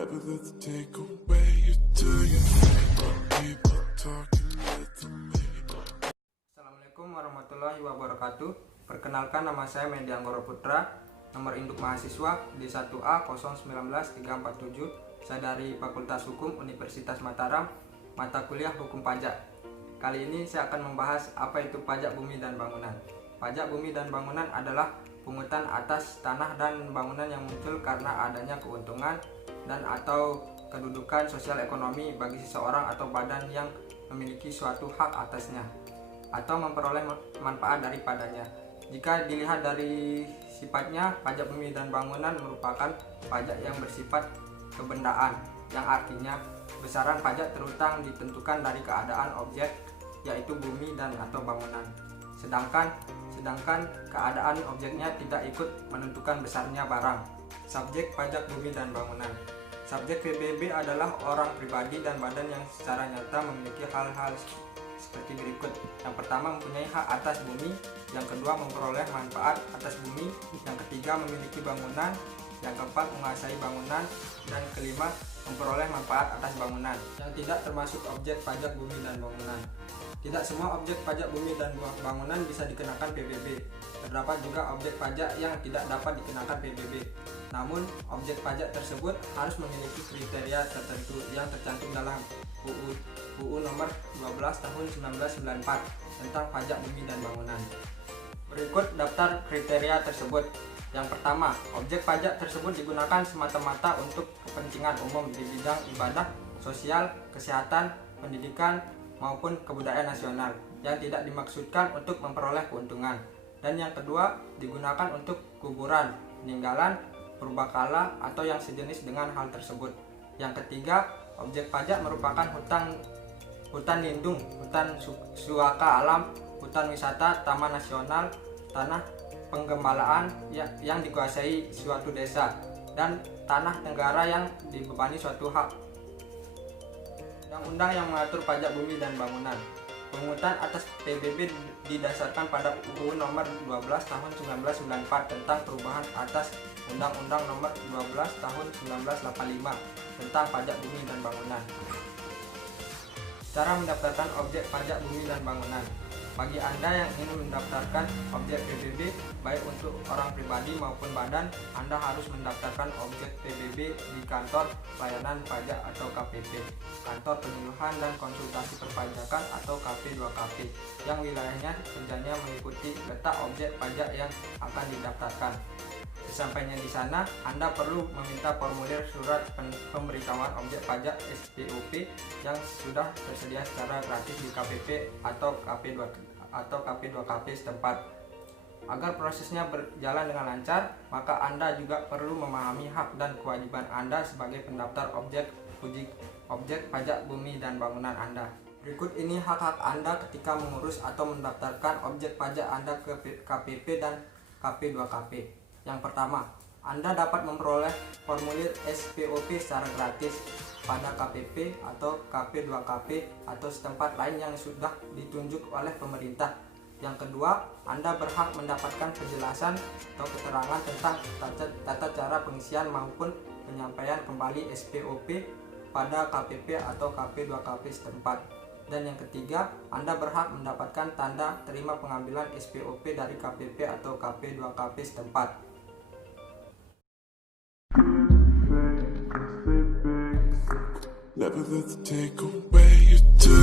Never let the take away you do your thing. People talking, let them make. Assalamualaikum warahmatullahi wabarakatuh. Perkenalkan, nama saya Medi Anggoro Putra. Nomor induk mahasiswa D1A 019347. Saya dari Fakultas Hukum Universitas Mataram, mata kuliah Hukum Pajak. Kali ini saya akan membahas apa itu pajak bumi dan bangunan. Pajak bumi dan bangunan adalah pungutan atas tanah dan bangunan yang muncul karena adanya keuntungan dan atau kedudukan sosial ekonomi bagi seseorang atau badan yang memiliki suatu hak atasnya atau memperoleh manfaat daripadanya. Jika dilihat dari sifatnya, pajak bumi dan bangunan merupakan pajak yang bersifat kebendaan, yang artinya besaran pajak terutang ditentukan dari keadaan objek, yaitu bumi dan atau bangunan. Sedangkan keadaan objeknya tidak ikut menentukan besarnya barang. Subjek pajak bumi dan bangunan. Subjek PBB adalah orang pribadi dan badan yang secara nyata memiliki hal-hal seperti berikut. Yang pertama, mempunyai hak atas bumi. Yang kedua, memperoleh manfaat atas bumi. Yang ketiga, memiliki bangunan. Yang keempat, menguasai bangunan. Dan kelima, memperoleh manfaat atas bangunan. Yang tidak termasuk objek pajak bumi dan bangunan. Tidak semua objek pajak bumi dan bangunan bisa dikenakan PBB. Terdapat juga objek pajak yang tidak dapat dikenakan PBB. Namun, objek pajak tersebut harus memiliki kriteria tertentu yang tercantum dalam UU nomor 12 tahun 1994 tentang pajak bumi dan bangunan. Berikut daftar kriteria tersebut. Yang pertama, objek pajak tersebut digunakan semata-mata untuk kepentingan umum di bidang ibadah, sosial, kesehatan, pendidikan, maupun kebudayaan nasional yang tidak dimaksudkan untuk memperoleh keuntungan. Dan yang kedua, digunakan untuk kuburan, peninggalan, purbakala, atau yang sejenis dengan hal tersebut. Yang ketiga, objek pajak merupakan hutan lindung, hutan suaka alam, hutan wisata, taman nasional, tanah penggembalaan yang dikuasai suatu desa, dan tanah negara yang dibebani suatu hak. Undang-undang yang mengatur pajak bumi dan bangunan. Pungutan atas PBB didasarkan pada UU nomor 12 tahun 1994 tentang perubahan atas Undang-Undang nomor 12 tahun 1985 tentang pajak bumi dan bangunan. Cara mendaftarkan objek pajak bumi dan bangunan. Bagi Anda yang ingin mendaftarkan objek PBB, baik untuk orang pribadi maupun badan, Anda harus mendaftarkan objek PBB di kantor pelayanan pajak atau KPP, kantor penyuluhan dan konsultasi perpajakan atau KP2KP, yang wilayahnya kerjanya mengikuti letak objek pajak yang akan didaftarkan. Sesampainya di sana, Anda perlu meminta formulir surat pemberitahuan objek pajak SPOP yang sudah tersedia secara gratis di KPP atau KP2KP setempat. Agar prosesnya berjalan dengan lancar, maka Anda juga perlu memahami hak dan kewajiban Anda sebagai pendaftar objek pajak bumi dan bangunan Anda. Berikut ini hak-hak Anda ketika mengurus atau mendaftarkan objek pajak Anda ke KPP dan KP2KP. Yang pertama, Anda dapat memperoleh formulir SPOP secara gratis pada KPP atau KP2KP atau setempat lain yang sudah ditunjuk oleh pemerintah. Yang kedua, Anda berhak mendapatkan penjelasan atau keterangan tentang tata cara pengisian maupun penyampaian kembali SPOP pada KPP atau KP2KP setempat. Dan yang ketiga, Anda berhak mendapatkan tanda terima pengambilan SPOP dari KPP atau KP2KP setempat. Never let the take away you do.